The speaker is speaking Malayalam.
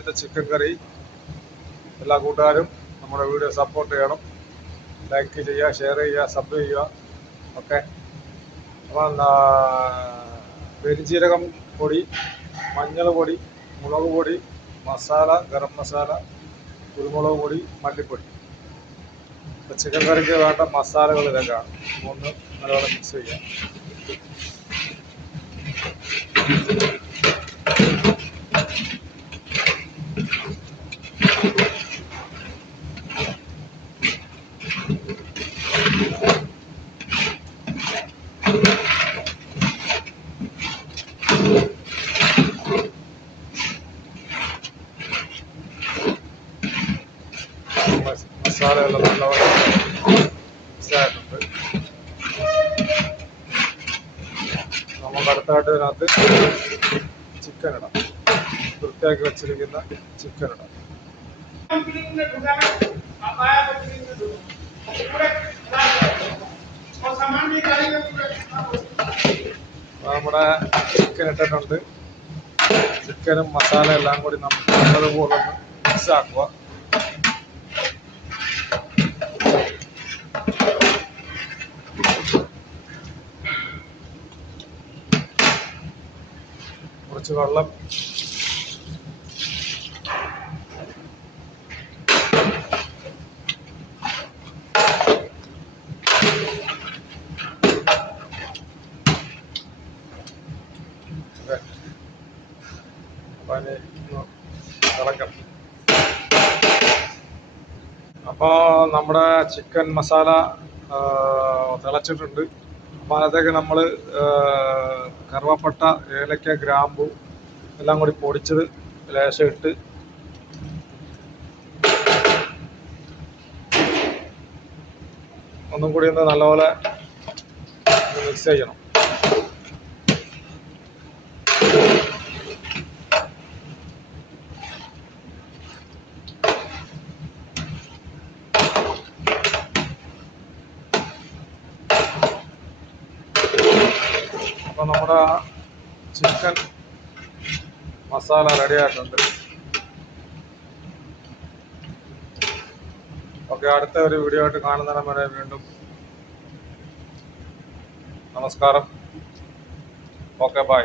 ഇന്നത്തെ ചിക്കൻ കറി. എല്ലാ കൂട്ടുകാരും നമ്മുടെ വീഡിയോ സപ്പോർട്ട് ചെയ്യണം. ലൈക്ക് ചെയ്യുക, ഷെയർ ചെയ്യുക, സബ് ചെയ്യുക. ഓക്കെ. അപ്പം പെരുംജീരകം പൊടി, മഞ്ഞൾ പൊടി, മുളക് പൊടി, മസാല, ഗരം മസാല, കുരുമുളക് പൊടി, മല്ലിപ്പൊടി. ചിക്കൻ കറിക്ക് വേണ്ട മസാലകൾ ഇതൊക്കെയാണ്. ഒന്ന് നല്ലോണം മിക്സ് ചെയ്യാം. മസാലയെല്ലാം നല്ലപോലെ മിക്സായിട്ടുണ്ട്. നമുക്ക് അടുത്തായിട്ട് ഇതിനകത്ത് ചിക്കൻ ഇടാം. വൃത്തിയാക്കി വെച്ചിരിക്കുന്ന ചിക്കൻ ഇടാം. നമ്മുടെ ചിക്കൻ ഇട്ടിട്ടുണ്ട്. ചിക്കനും മസാല എല്ലാം കൂടി നമുക്ക് നല്ലതുപോലെ ഒന്ന് മിക്സ് ആക്കുക. കുറച്ച് വെള്ളം തിളക്കണം. അപ്പോൾ നമ്മുടെ ചിക്കൻ മസാല തിളച്ചിട്ടുണ്ട്. അപ്പോൾ അതിനകത്തേക്ക് നമ്മൾ കറുവപ്പട്ട, ഏലക്ക, ഗ്രാമ്പു എല്ലാം കൂടി പൊടിച്ചത് ലേശം ഇട്ട് ഒന്നും കൂടി ഒന്ന് നല്ലപോലെ മിക്സ് ചെയ്യണം. അപ്പോൾ നമ്മുടെ ചിക്കൻ മസാല റെഡി ആയിട്ടുണ്ട്. ഓക്കെ, അടുത്ത ഒരു വീഡിയോ ആയിട്ട് കാണുന്നതിന് വരെ വീണ്ടും നമസ്കാരം. Okay, by.